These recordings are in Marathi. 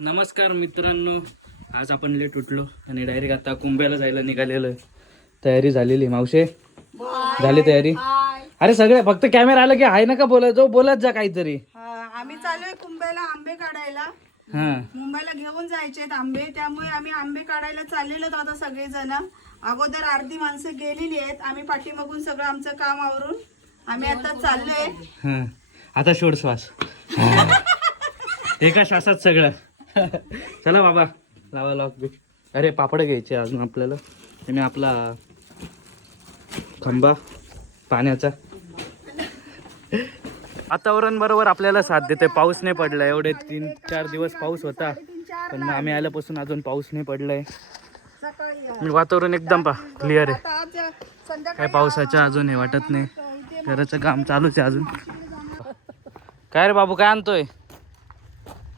नमस्कार मित्रांनो. आज आपण लेट उठलो आणि डायरेक्ट आता कुंभ्याला जायला निघालेलो. तयारी झालेली मावशे. झाली तयारी? अरे सगळे फक्त कॅमेरा आला की आहे ना का बोला जो बोलत जा काहीतरी. हा, आम्ही चाललोय कुंभ्याला आंबे काढायला. हा. मुंबईला घेऊन जायचे आंबे त्यामुळे आम्ही आंबे काढायला चाललेलो आता सगळे जण अगोदर अर्धी माणसं गेलेली आहेत आम्ही पाठीमागून सगळं आमचं काम आवरून आम्ही आता चाललोय. हा. आता शोड श्वास एका श्वासात सगळं. चला बाबा लावा लॉक बी अरे पापड घ्यायचे अजून आपल्याला. आणि आपला खंबा पाण्याचा. वातावरण बरोबर आपल्याला साथ देते पाऊस नाही पडला एवढे तीन चार दिवस पाऊस होता. पण मग आम्ही आल्यापासून अजून पाऊस नाही पडलाय. म्हणजे वातावरण एकदम पा क्लिअर आहे. काय पावसाच्या अजून हे वाटत नाही. घराचं काम चालूच आहे अजून. काय रे बाबू काय आणतोय?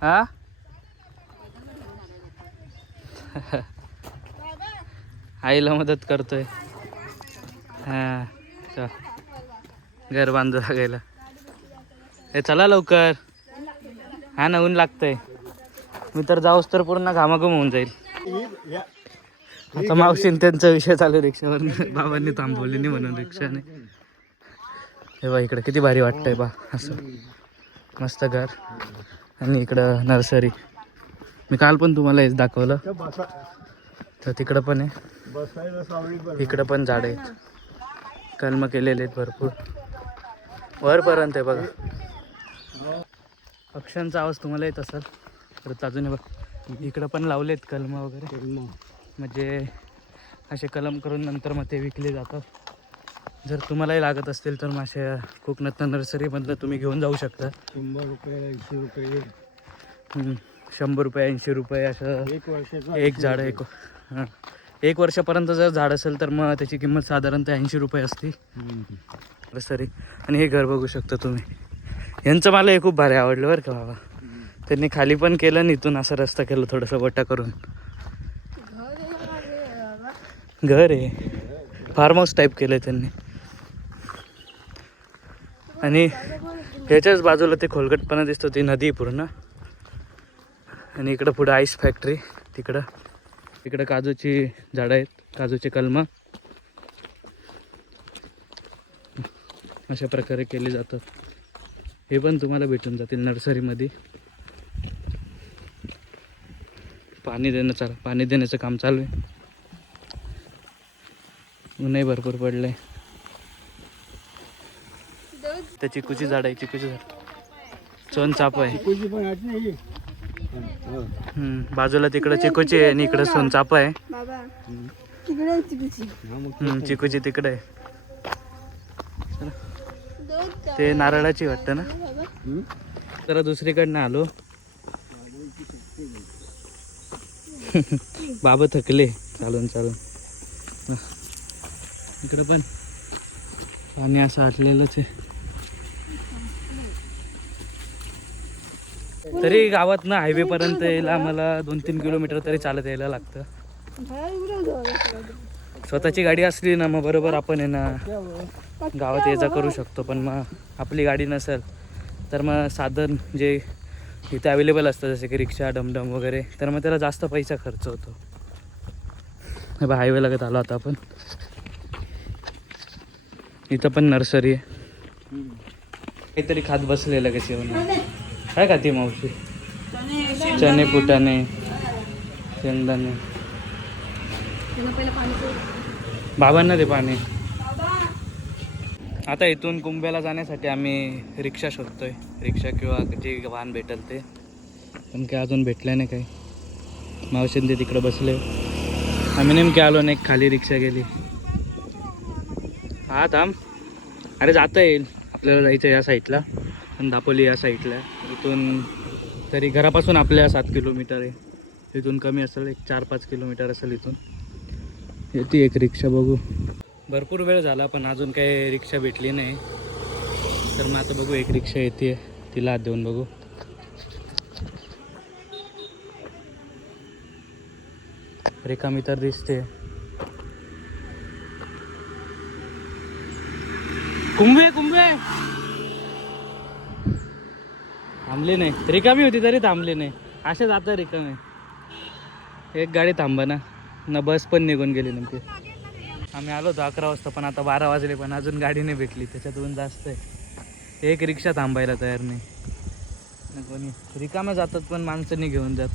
हा? आईला मदत करतोय. हां चल. घर बांधू लागायला. हे चला लवकर. हा ना ऊन लागतंय. मी तर जाऊस तर पूर्ण घामाघूम होऊन जाईल. आता मावशीन त्यांचा विषय चालू रिक्षावर बाबांनी थांबवली नाही म्हणून रिक्षाने हे बा इकडं किती भारी वाटतंय बा. असं. मस्त घर. आणि इकडं नर्सरी. मी काल पण तुम्हाला हेच दाखवलं. तर तिकडं पण आहे. इकडं पण झाड आहेत. कलम केलेले आहेत भरपूर. वरपर्यंत आहे बघा. पक्ष्यांचा आवाज तुम्हाला येत असेल. परत अजून बघ. इकडं पण लावलेत कलम वगैरे. म्हणजे असे कलम करून नंतर मग ते विकले जातात. जर तुम्हालाही लागत असतील तर अशा कोकणात नर्सरीमधलं तुम्ही घेऊन जाऊ शकता. शंभर रुपये ऐंशी रुपये. शंभर रुपये ऐंशी रुपये असं. एक वर्षाचा एक झाड एक हां. एक वर्षापर्यंत जर झाड असेल तर मग त्याची किंमत साधारणतः ऐंशी रुपये असते. नर्सरी आणि हे घर बघू शकता तुम्ही. यांचं मला हे खूप भारी आवडलं बरं का बाबा. त्यांनी खाली पण केलं आणि इथून असं रस्ता केलं थोडंसं वटा करून. घर आहे. फार्म हाऊस टाईप केलं आहे त्यांनी. आणि ह्याच्याच बाजूला ते खोलगटपणा दिसतो ती नदी पूर्ण. आणि इकडं पुढं आईस फॅक्टरी तिकडं. इकडं काजूची झाडं आहेत काजूचे कलमं. अशा प्रकारे केले जातात. हे पण तुम्हाला भेटून जातील नर्सरीमध्ये. पाणी देणं चाल पाणी देण्याचं काम चालू आहे. ऊनही भरपूर पडलंय. त्या चिकूची झाड आहे चिकूची झाड. सोन चाप आहे. हम्म, बाजूला तिकडं चिकूची आहे आणि इकडं सोन चाप आहे. बाबा तिकडे तिकडची हा मग हम्म, चिकूची तिकडे आहे. ते नारळाची वाटतं ना? हम्म. जरा दुसरीकडनं आलो. बाबा थकले. चालून चालून. इकडं पण. पाणी असं आटलेलंच आहे. तरी गावात ना हायवे पर्यंत यायला मला दोन तीन किलोमीटर तरी चालत यायला लागतं. स्वतःची गाडी असली ना मग बरोबर आपण आहे ना गावात ये जा करू शकतो. पण मग आपली गाडी नसेल तर मग साधन जे इथे अवेलेबल असतं जसे की रिक्षा डमडम वगैरे तर मग त्याला जास्त पैसा खर्च होतो. बा हायवे लगत आलो आता आपण. इथं पण नर्सरी आहे. काहीतरी खात बसलेलं कशी येऊन काय खाते मावशी? चणे फुटाणे शेंगदाणे. बाबांना दे पाणी. आता इथून कुंभ्याला जाण्यासाठी आम्ही रिक्षा शोधतोय. रिक्षा किंवा जे वाहन भेटेल ते. पण काय अजून भेटलं नाही काही. मावशीन ते तिकडे बसले. आम्ही नेमके आलो नाही खाली रिक्षा गेली. हा थांब. अरे जाता येईल. आपल्याला जायचं या साईडला दापोली या साईडला. इथून तरी घरापासून आपल्या सात किलोमीटर आहे. इथून कमी असेल एक चार पाच किलोमीटर असेल इथून. येते एक रिक्षा बघू. भरपूर वेळ झाला पण अजून काही रिक्षा भेटली नाही. तर मग आता बघू एक रिक्षा येते तिला हात देऊन बघू. रिकामी तर दिसते. कुंभे कुंभे! थांबले नाही. रिकामी होती तरी थांबले नाही. असे जातं रिकामे. एक गाडी थांबा ना. ना बस पण निघून गेली नेमकी. आम्ही आलो होतो अकरा वाजता पण आता बारा वाजले पण अजून गाडी नाही भेटली. त्याच्यात ऊन जास्त आहे. एक रिक्षा थांबायला तयार नाही. ना कोणी रिकामे जातात पण माणसं नाही घेऊन जात.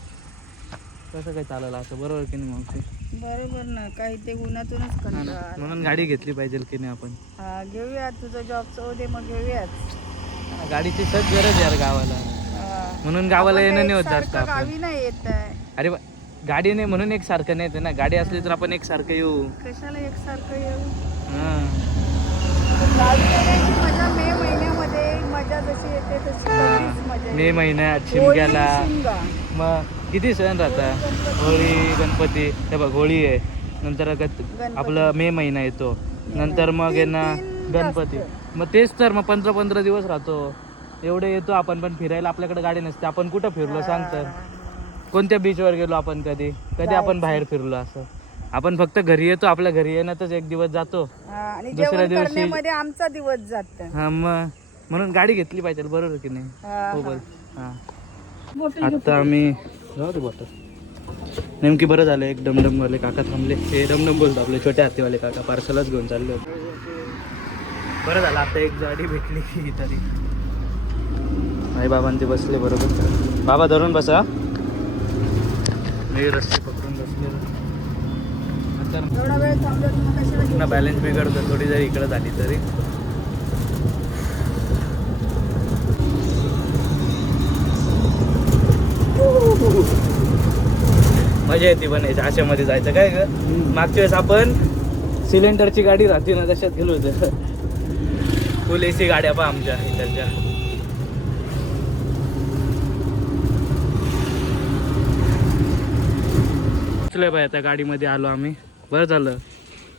कसं काय चाललं असं. बरोबर की नाही मग बरोबर ना. काही ते उन्हातूनच आला. म्हणून गाडी घेतली पाहिजे की नाही आपण? हा घेऊया तुझं जॉबचं होते मग घेऊयाच गाडीची सच गरज यार गावाला. म्हणून गावाला येणं नाही होत जास्त आपण गावी नाही येत आहे. अरे बा- गाडी नाही म्हणून एक सारखं नाही येते ना. गाडी असली तर आपण एक सारखं येऊ. कशाला एकसारखं येऊ? हां. गावी येण्याची मजा मे महिन्यामध्ये मजा जशी येते तशी कधीच मजा मे येत. महिन्यात नाही. शिमग्याला. शिमगा. मग किती सण राहतात होळी गणपती. हे बघ होळी आहे. नंतर गत- गणपती. आपलं मे महिना येतो. नंतर मग आहे ना तीन गणपती. जास्त. मग तेच तर मग पंधरा पंधरा दिवस राहतो. एवढे येतो आपण पण फिरायला आपल्याकडे गाडी नसते. आपण कुठं फिरलो सांग तर? कोणत्या बीचवर गेलो आपण कधी? कधी आपण बाहेर फिरलो असं? आपण फक्त घरी येतो आपल्या घरी येण्यातच एक दिवस जातो. आणि दुसऱ्या जेवण दिवशी- करण्यामध्ये आमचा दिवस जात हा मग म्हणून गाडी घेतली पाहिजे बरोबर की नाही? हो बोल. हा. आता आम्ही जाऊ दे बॉटल नेमकी बरं झालं एक डमडमवाले काका थांबले. हे डमडम बोलतो आपले छोटे हातीवाले काका पार्सलच घेऊन चालले होते. बरं झालं आता एक गाडी भेटली की तरी. आई बाबांचे ते बसले बरोबर. बाबा धरून बसा. मी रस्ते पकडून बसले? पुन्हा बॅलन्स बिघडतो थोडी जरी इकडे झाली तरी. मजा येते पण याच्या आशामध्ये जायचं. काय ग? मागच्या वेळेस आपण सिलेंडरची गाडी राहते ना तशात गेलो होतो. फुल एसी गाड्या पा आमच्या इकडच्या. पोचलोय बाय आता गाडीमध्ये आलो आम्ही. बरं झालं.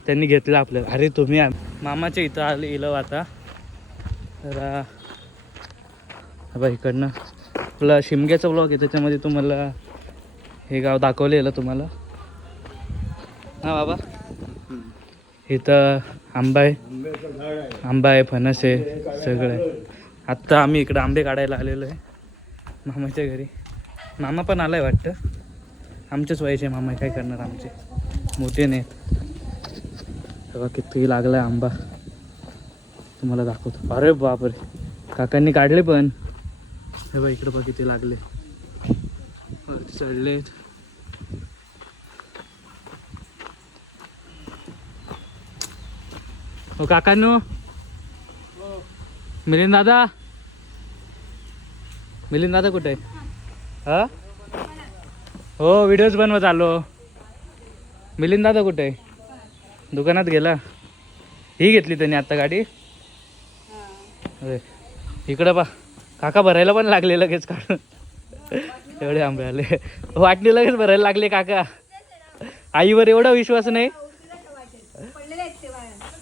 त्यांनी घेतलं आपल्याला अरे तुम्ही मामाच्या इथं आले इलो आता. तर आ, इकडनं. आपला शिमग्याचा ब्लॉग आहे त्याच्यामध्ये तुम्हाला हे गाव दाखवलेलं तुम्हाला. हा बाबा. इथं आंबा आहे. आंबा आहे फणस आहे सगळं आहे. आत्ता आम्ही इकडं आंबे काढायला आलेलो आहे. मामाच्या घरी. मामा पण आला आहे वाटतं. आमच्याच वयाचे मामा काय करणार आमचे? मोठे नाही. तेव्हा किती लागलाय आंबा. तुम्हाला दाखवतो. अरे बापरे. काकांनी काढले पण. हे बघ इकडं बघ किती लागले. वरती चढले हो काकांनो. मिलिंद दादा. मिलिंद दादा कुठे आहे? हा? हो व्हिडिओज बनवत आलो. मिलिंद दादा कुठे दुकानात गेला? ही घेतली त्यांनी आत्ता गाडी? इकडं पा काका भरायला पण लागले लगेच काढून. एवढे आंबे आले. वाटणी लगेच भरायला लागले काका. आईवर एवढा विश्वास नाही?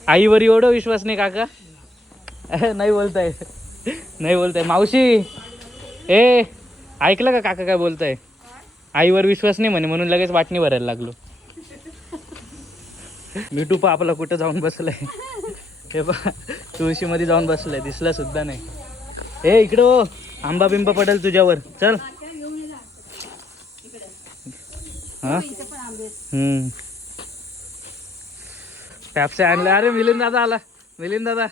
आईवर एवढा विश्वास नाही काका? नाही बोलताय. नाही बोलताय. मावशी. ए ऐकलं का काका काय बोलताय? आईवर विश्वास नाही म्हणे म्हणून लगेच वाटणी भरायला लागलो. मिठू पा आपला कुठं जाऊन बसलाय? हे पा तुळशीमध्ये जाऊन बसलाय दिसला सुद्धा नाही. ए इकडं हो आंबा बिंबा पडेल तुझ्यावर. चल. हा? हम्म. पॅप्सी आणलं. अरे मिलिंद दादा आला. मिलिंद दादा.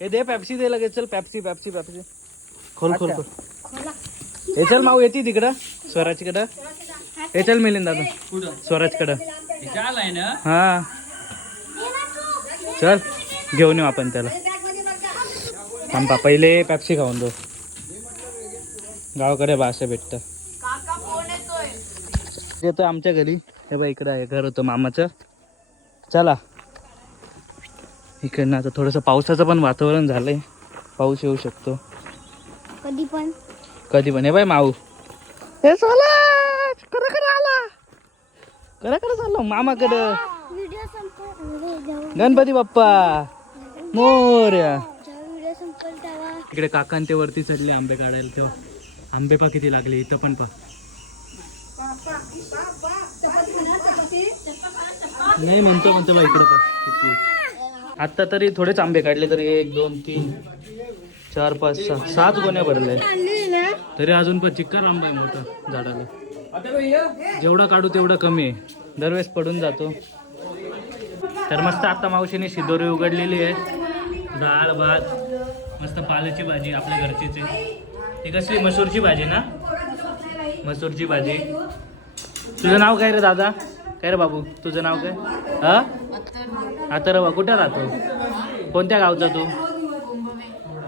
हे दे पॅप्सी दे लगेच. चल पॅप्सी पॅप्सी पॅप्सी खोल खोल खोल. हे चल माऊ येते तिकडं. स्वराजकडं. हे चल मिलिंद दादा. स्वराजकडं. हा. चल घेऊन येऊ आपण त्याला. थांबा पहिले पॅप्सी खाऊन दो गावाकडे भाषा भेटत. येतो आमच्या घरी. हे बा इकडं आहे घर होतं मामाचं. चला. इकडनं आता थोडंसं पावसाचं पण वातावरण झालंय. पाऊस येऊ शकतो. कधी पण. कधी पण. हे बाय माऊ. हे चला करा करा आला. करा करा चाललो मामाकडं. गणपती बाप्पा. मोर्या इकडे काकांते ते वरती चढले आंबे काढायला तेव्हा. आंबे पा किती लागले इथं पण पा. नाही म्हणतो म्हणतो बा इकडे पा. आता तरी थोडेच आंबे काढले तरी एक दोन तीन चार पाच सहा सात गोण्या भरले. तरी अजून पण चिक्कर आंबा आहे मोठा झाडाला. जेवढा काढू तेवढा कमी आहे. दरवेळेस पडून जातो. तर मस्त आता मावशीने शिदोरी उघडलेली आहे. डाळ भात मस्त पाल्याची भाजी आपल्या घरचीच आहे. ती कसली? मसूरची भाजी ना? मसूरची भाजी. तुझं नाव काय रे दादा? काय रे बाबू? तुझं नाव काय? हा? आता रवा कुठं राहतो? कोणत्या गावचा तू?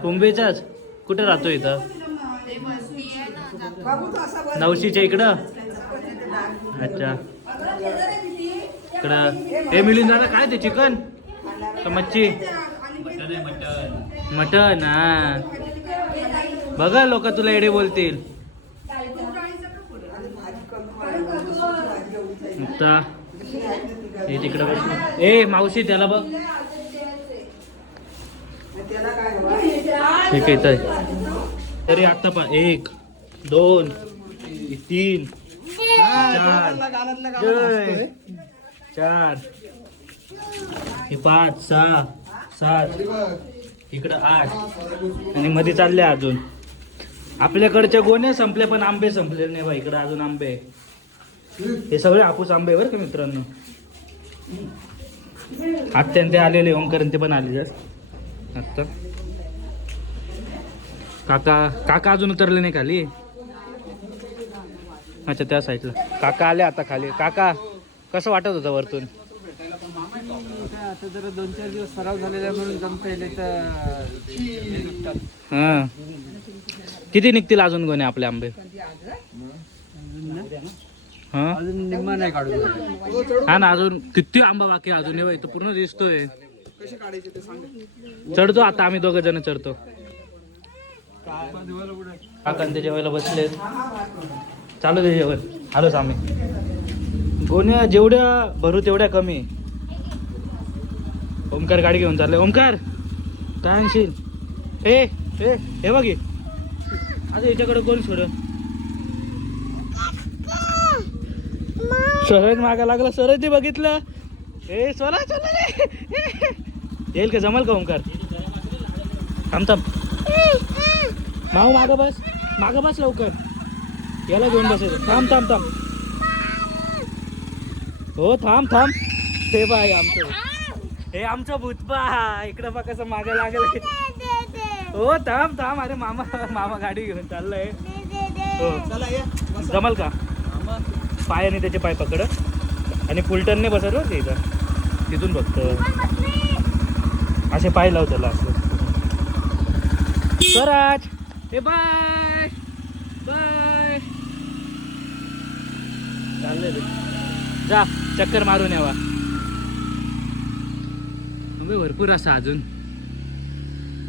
कुंभेचाच. कुठं राहतो इथं? नवशीच्या इकडं? अच्छा. इकडं. हे मिळून जाणार काय ते चिकन? का मच्छी? मटन हा. बघा लोक तुला एडे बोलतील. हे तिकडं बस ए मावशी त्याला बघ. ठीक आहे आहे. तरी आता पा एक. दोन तीन चार जय. चार हे पाच सहा सात इकडं आठ आणि मध्ये चालले अजून. आपल्याकडचे गोणे संपले पण आंबे संपले नाही बा इकडं अजून आंबे. हे सगळे आपूस आंबे बरं का मित्रांनो? आत्यान ते आलेले ओंकरण ते पण आले जास्त आत्ता. काका काका अजून उतरले नाही खाली? अच्छा त्या साईडला काका आले आता खाली. काका कसं वाटत होतं वरतून? आता जरा दोन चार दिवस सराव झालेला म्हणून जमता येईल तर हा. किती निघतील अजून गोणे आपले आंबे? हा? अजून निम्मा नाही हा ना अजून किती आंबा बाकी आहे अजून? हे पूर्ण दिसतोय. चढतो आता आम्ही दोघ जण चढतो. काका जेवायला बसले चालू दे जेवण. आलोच आम्ही गोण्या जेवढ्या भरू तेवढ्या कमी. ओमकार गाडी घेऊन चालले. ओमकार! काय आणशील? ए ए हे बघ आता याच्याकडे कोण सोड. सरळ मागा लागला सरळ ते बघितलं. ए स्वराज येईल का? जमल का ओंकार थांब थांब. माऊ माग बस. माग बस लवकर. याला घेऊन बसायचं. थांब थांब थांब. हो थांब थांब. हे बाय आमचं. हे आमचं भूतपा इकडं बा कसं मागे लागेल हो थांब थांब. अरे मामा मामा गाडी घेऊन चाललंय. हो. जमल का? पायाने त्याचे पाय पकड. आणि फुलटनने बसत बघ इथं. तिथून बघत. असे पाय लाव त्याला असं. स्वराज. हे बाय जा चक्कर मारून यावा. भरपूर असा अजून.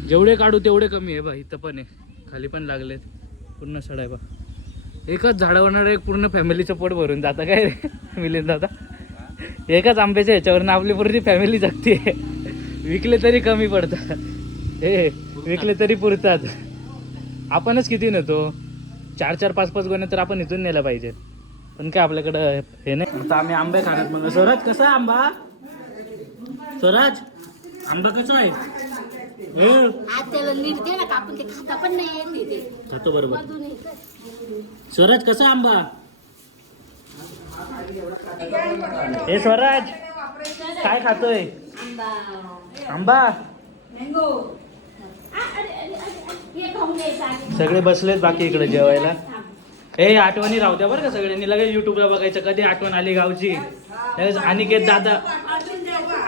जेवढे काढू तेवढे कमी आहे बा इथं पण आहे. खाली पण लागलेत. पूर्ण सडाय बा. एकच झाडावरणार एक पूर्ण फॅमिलीचं पोट भरून जाता काय रे? मिलिंद दादा? एकाच आंब्याच्या ह्याच्यावरनं आपली पूर्ण फॅमिली जगते विकले तरी कमी पडतात. हे विकले तरी पुरतात. आपणच किती नेतो? चार चार पाच पाच गोण्या तर आपण इथून नेल्या पाहिजेत पण काय आपल्याकडं हे नाही. आता आम्ही आंबे खाण्यात मग स्वराज कसा आहे आंबा? स्वराज आंबा कसा आहे? हे, त्याला नीट दे ना कापून ते खाता पण नाही येत ते खातो बरोबर. स्वराज कसा आंबा? हे स्वराज काय खातोय? आंबा. हे खाऊन घ्यायचं सगळे बसलेत बाकी इकडे जेवायला. हे आठवणी राहू द्या बरं का सगळ्यांनी. लगेच युट्यूबला बघायचं कधी आठवण आली गावची. लगेच अनिकेत दादा.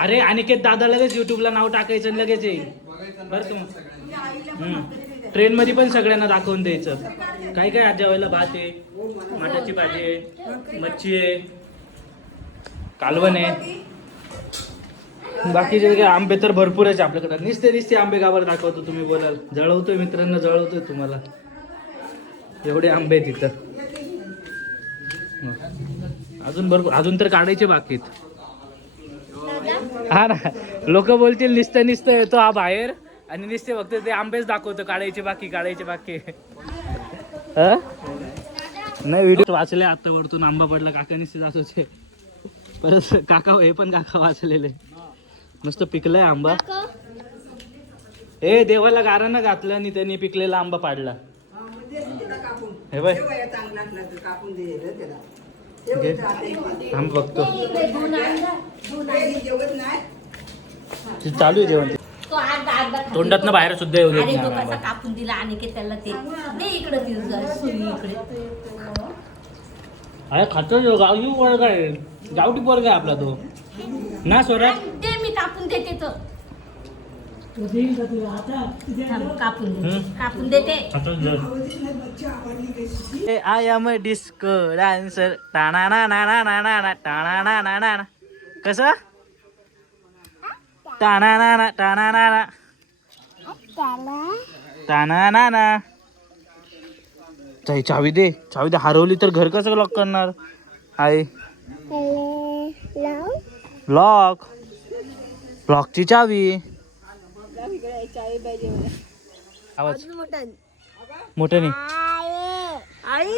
अरे अनिकेत दादा लगेच युट्यूबला नाव टाकायचं आणि लगेच येईल. बरं तुम ट्रेन मध्ये पण सगळ्यांना दाखवून द्यायचं. काय काय आज भात आहे माठाची भाजी आहे मच्छी आहे कालवण आहे. बाकीचे काय आंबे तर भरपूर आहे आपल्याकडे. निसते निसते आंबे गावाला दाखवतो तुम्ही बोलाल जळवतोय मित्रांना जळवतोय तुम्हाला. एवढे आंबे तिथं. अजून भरपूर अजून तर काढायचे बाकी हा ना. लोक बोलतील निसतं निसतं येतो हा बाहेर. आणि निसते फक्त ते आंबेच दाखवतो काढायचे बाकी काढायचे बाकी. हा? नाही व्हिडिओ वाचले आता वरतून आंबा पडला काका निसते जात होते. परत काका हे पण काका वाचलेले. नुसतं पिकलंय आंबा. ए देवाला गारानं घातलं आणि त्यांनी पिकलेला आंबा पाडला. हे बाय. थांब बघतो. हे ते चालू आहे जेवण. तो खातो. तोंडातनं बाहेर सुद्धा येऊ देत अरे नाही तो. कापून दिला आणि की त्याला ते. दे इकडे ती सुई इकडे. अरे खातो गावठी पोरगा आहे गावठी पोरगा आहे आपला तो. ना स्वरा दे मी कापून देते तो. कापून. कापून देते आय एम डिस्को डान्सर टाणा ना ना ना ना ना ना टाणा ना ना ना ना कसं टाणा ना ना टाणा ना ना टाणा ना ना चाई चावी दे चावी दे हरवली तर घर कसं लॉक करणार आई लॉक लॉकची चावी आवाज. मोठं नाही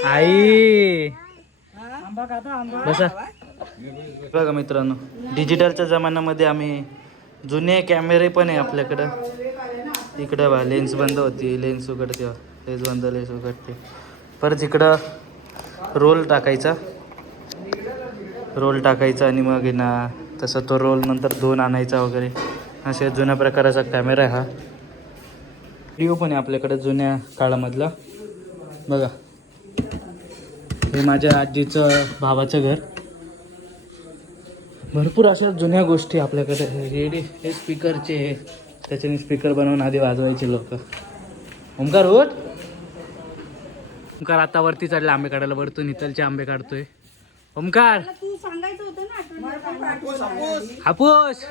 आई. बसा. बघा मित्रांनो डिजिटलच्या जमान्यामध्ये आम्ही जुने कॅमेरे पण आहे आपल्याकडं. इकडं बा लेन्स बंद होती लेन्स उघडते. लेन्स बंद लेन्स उघडते. परत इकडं रोल टाकायचा. रोल टाकायचा आणि मग ना तसं तो रोल नंतर धुवून आणायचा वगैरे. असे जुन्या प्रकाराचा कॅमेरा आहे हा. व्हिडिओ पण आहे आपल्याकडे जुन्या काळामधला. बघा. हे माझ्या आजीचं भावाचं घर. भरपूर अशा जुन्या गोष्टी आपल्याकडे रेडी हे स्पीकरचे हे त्याच्याने स्पीकर बनवून आधी वाजवायचे लोक. ओमकार उठ. ओमकार आता वरती चढला. आंबे काढायला वरतून इथलचे आंबे काढतोय. ओमकार तू सांगायचं होतं ना आठवण हापूस.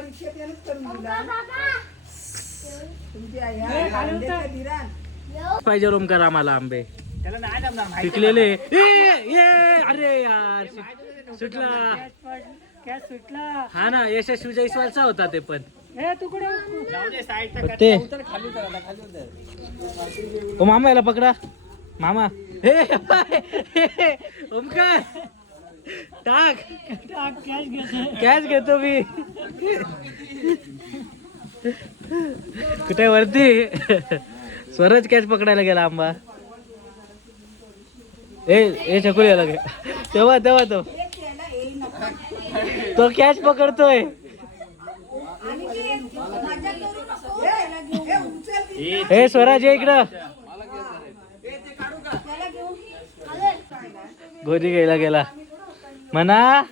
तुमची आई हा. पाहिजे ओमकार आम्हाला आंबे. पिकलेले. ए, ए, अरे यार सुट- सुटला. हा ना यशस्वी जयस्वालचा होता ते पण. ते ओ मामा याला पकडा. मामा. हे हे, ओमकार. टाक. कॅच घेतो मी. कुठे वरती? स्वरच कॅच पकडायला गेला आंबा. ए ए चकुली याला घे तेव्हा तेव्हा तो. तो कॅच पकडतोय. ए स्वराज ये इकडं. गोदी घ्यायला गेला. म्हणा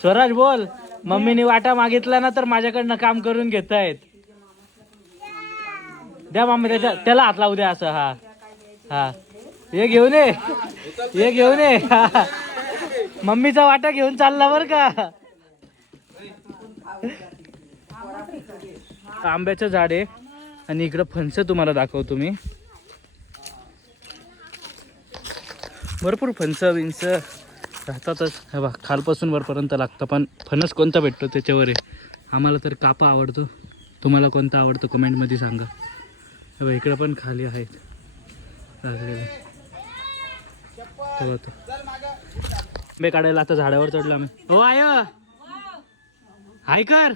स्वराज बोल. मम्मीने वाटा मागितला ना तर माझ्याकडनं काम करून घेत आहेत द्या मम्मी त्याच्या त्याला हात लावू द्या असं हा. हा. हे घेऊन ये. हे घेऊन ये. मम्मीचा वाटा घेऊन चालला बर का. आंब्याचं झाड आहे. आणि इकडं फणस तुम्हाला दाखवतो मी. भरपूर फणस विंच राहतातच. हे बा खालपासून वरपर्यंत लागतं पण फणस कोणता भेटतो त्याच्यावर आहे? आम्हाला तर कापा आवडतो. तुम्हाला कोणता आवडतो कमेंटमध्ये सांगा. हे बघा इकडं पण खाली आहेत. लागलेले. तेव्हा तो. आंबे काढायला आता झाडावर चढलो आम्ही. हो आय हाय कर.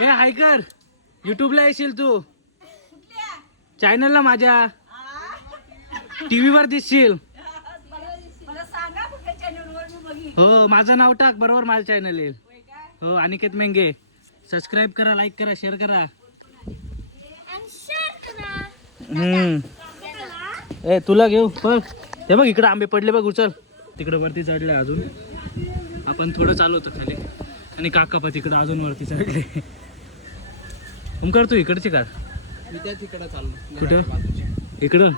हे हाय कर. युट्यूबला येशील तू. चॅनलला माझ्या. टीव्हीवर दिसशील. हो माझं नाव टाक बरोबर माझं चॅनल येईल. हो अनिकेत मेंगे. सबस्क्राईब करा लाईक करा शेअर करा. हम्म. ए तुला घेऊ बघ हे बघ इकडे आंबे पडले बघ उचल. तिकडे वरती चढले अजून. आपण थोडं चालू होतं खाली. आणि काका पा तिकडे अजून वरती चढले ओमकार तू इकडची का मी त्या तिकडे चाललो. कुठं? इकडं?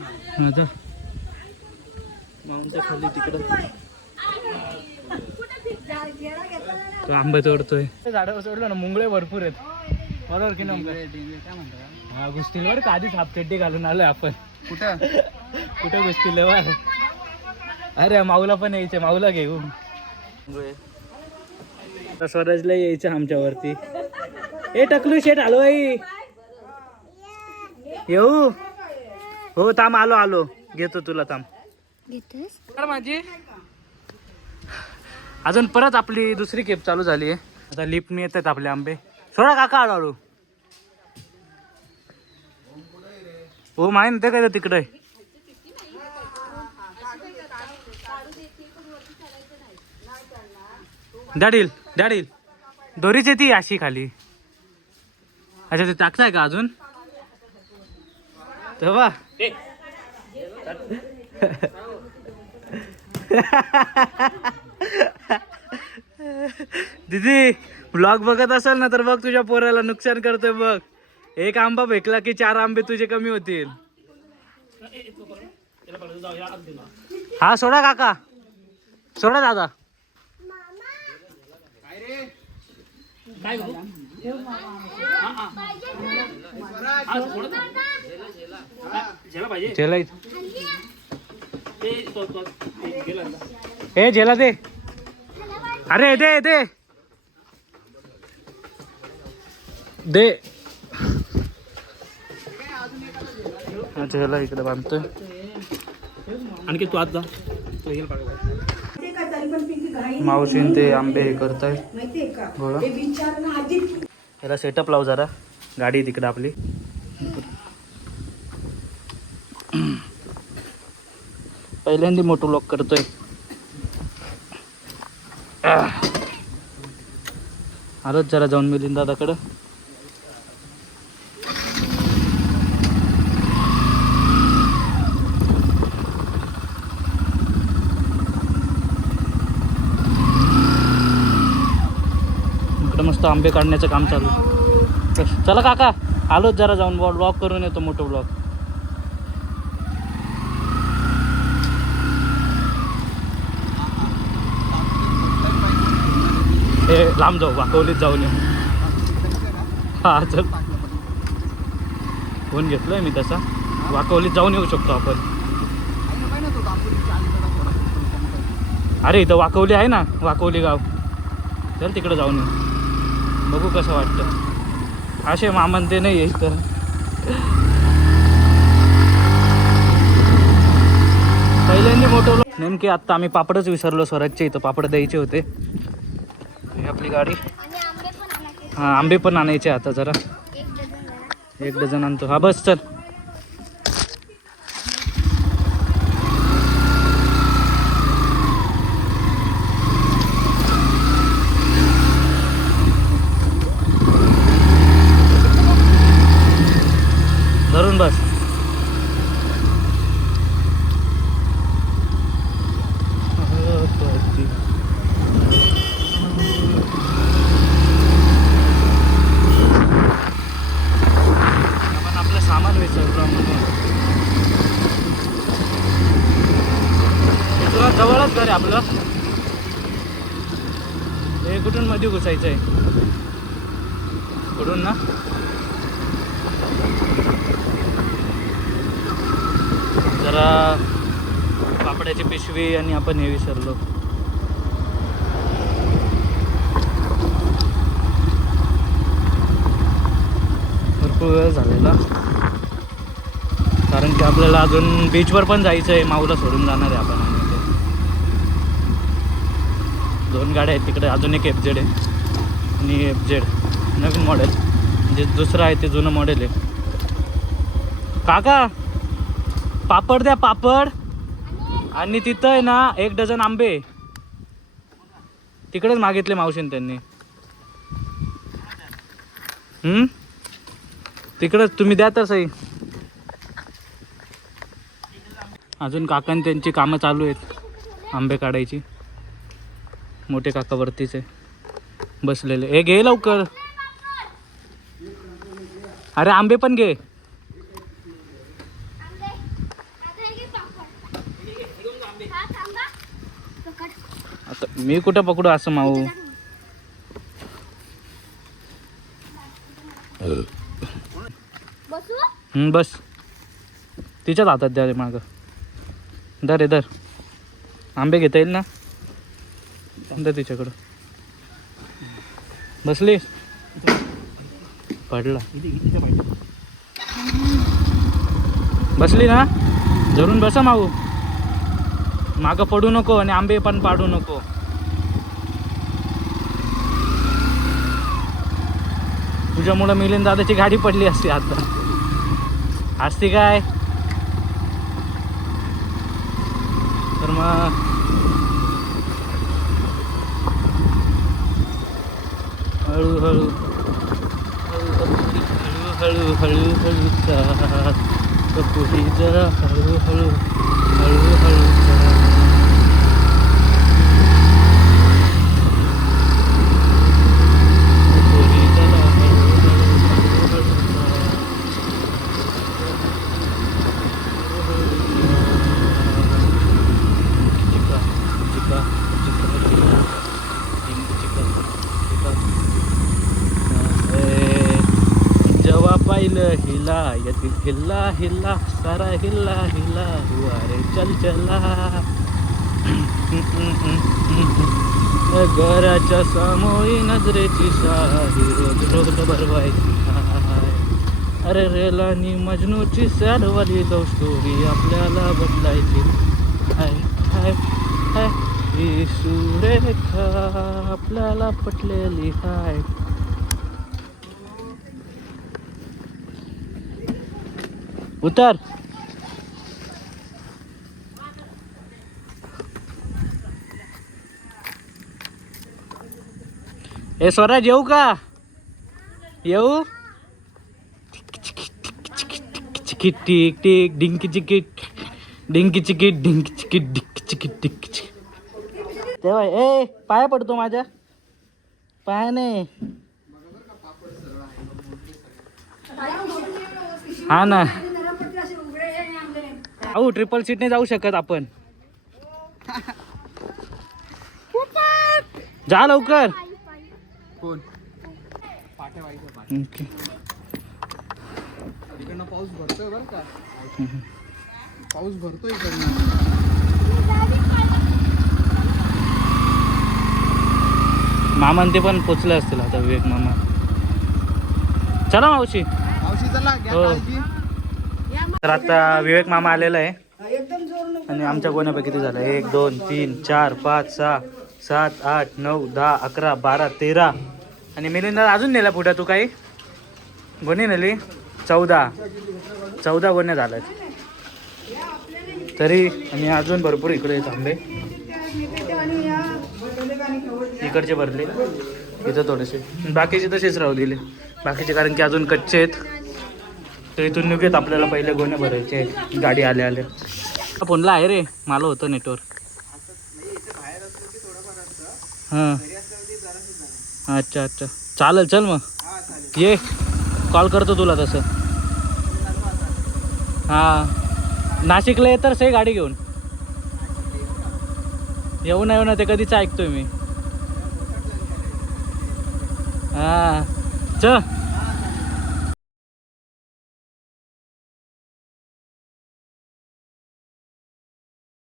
हा. जा. आमच्या खाली तिकडं. तो आंबे तोडतोय. झाडावर सोडलं ना मुंगळे भरपूर आहेत. बरोबर की नाही काय म्हणतो? हा घुसतील बरं का आधीच हाफ चड्डी घालून आलोय आपण. कुठं? कुठे घुसतील वर अरे माऊला पण यायचे माऊला घेऊ आता स्वराजला यायचं आमच्यावरती. ए टकलू शेट आलो आई. येऊ. हो थांब आलो आलो. घेतो तुला थांब. माझी. अजून परत आपली दुसरी केप चालू झाली आहे. आता लिफ्टने येतात आपले आंबे. सोडा काका आलो हो माहिती ते काय तिकडे. दाडील दाडील दोरीच येते अशी खाली. अच्छा ते टाकताय का अजून? तेव्हा. दीदी ब्लॉग बघत असेल ना तर बघ तुझ्या पोराला नुकसान करतोय बघ. एक आंबा फेकला की चार आंबे तुझे कमी होतील. हा सोडा काका. सोडा दादा. झेला इथं. ए झेला दे. अरे दे दे. दे. हा, झेला इकडे बांधतोय. आणखी तू आज जा. तो येईल माहितीये का तरी पण पिंकी घाई मावशीन ते आंबे हे करताय त्याला सेटअप लाव जरा. गाडी तिकडे आपली. पहिल्यांदा मोटो लॉक करतोय. आलोच जरा जाऊन मिलिंद दादाकडं इकडं मस्त आंबे काढण्याचं काम चालू चला काका आलोच जरा जाऊन ब्लॉक करून येतो मोठं ब्लॉक हे लांब जाऊ वाकवलीत जाऊन येऊ. हा चल. फोन घेतलोय मी तसा. वाकवलीत जाऊन येऊ शकतो आपण. अरे इथं वाकवली आहे ना वाकवली गाव. चल तिकडं जाऊन येऊ. बघू कसं वाटतं. असे मामन ते नाही आहे इथं. पहिल्यांदा मोठं नेमके आत्ता आम्ही पापडच विसरलो स्वराजचे इथं पापड द्यायचे होते. आपली गाडी. हां आंबे पण आणायचे आता जरा. एक डझन आणतो. हा बस चल धरून बस आपण आपलं सामान विसरलो म्हणून तुला जवळच घर आहे आपलं. हे कुठून मध्ये घुसायचं आहे कुठून ना? जरा कापड्याची पिशवी आणि आपण हे विसरलो. भरपूर वेळ झालेला. कारण की आपल्याला अजून बीचवर पण जायचं आहे माऊला सोडून जाणार आहे आपण आणि ते दोन गाड्या आहेत तिकडे अजून एक एफ जेड आहे आणि एफ जेड नवीन मॉडेल म्हणजे दुसरं आहे ते जुनं मॉडेल आहे. काका पापड द्या पापड. आणि तिथं आहे ना एक डझन आंबे. तिकडेच मागितले मावशीन त्यांनी. तिकडंच तुम्ही द्या तर सई. अजून काकांनी त्यांची कामं चालू आहेत आंबे काढायची. मोठे काका वरतीच आहे बसलेले. हे घे लवकर. अरे आंबे पण घे. आता मी कुठं पकडू असं माऊ? बस. तिच्याच हातात द्या रे मागं. दर रे दर आंबे घेता येईल ना? दर तिच्याकडं. बसली पडला. बसली ना? धरून बसा माऊ मागं पडू नको आणि आंबे पण पाडू नको. तुझ्यामुळं मिलिंद दादाची गाडी पडली असती आता. असती काय? तर मग हळूहळू हळू हळू हळू चाल कपुरी जरा हळूहळू हळूहळू चाल जेव्हा पाहिलं हिला येतील हिल्ला हिल्ला सारा हिल्ला हिला हुआ रे चल चला। घराच्या सामोरी नजरेची साही रोज रोज भरवायची हाय. अरे रेलानी मजनूची सॅडवाली लव स्टोरी आपल्याला बदलायची हाय हाय हाय. ही सुरेखा आपल्याला पटलेली हाय. उतर. ए स्वराज येऊ का? येऊ? चिकिट टिक टिक डिंकी चिकिट डिंकी चिकिट डिंकी चिकिट डिंकी चिकिट डिंकी चिकिट तेव्हा ए पाया पडतो माझ्या. पाया नाही. हा ना. अहो ट्रिपल सीटने जाऊ शकत आपण. जा लवकर. कोण? ओके. इकडनं पाऊस भरतोय बरं का? पाऊस भरतोय इकडनं. ते पण पोचले असतील आता विवेक मामा. चला मावशी. मावशी चला घ्या. काळजी. तर आता विवेक मामा आलेला आहे. आणि आमच्या गोण्यापैकी किती झालं? एक दोन तीन चार पाच सहा सात आठ नऊ दहा अकरा बारा तेरा. आणि मिलिंदा अजून नेला पुढे. तू काही? गोणी नेली? चौदा. चौदा गोण्या झाल्यात तरी आणि अजून भरपूर इकडे थांबे इकडचे भरले. इथं थोडेसे. बाकीचे तसेच राहू दिले. बाकीचे कारण की अजून कच्चे आहेत. तर इथून निघूयात आपल्याला पहिले गोणे भरायचे गाडी आल्या आल्या फोनला आहे रे. मला होतं नेटवर्क हां. अच्छा अच्छा. चालेल चल मग. ये. कॉल करतो तुला तसं. हां. नाशिकला येतर से गाडी घेऊन. येऊ ना येऊ ना ते कधीच ऐकतोय मी. हां. च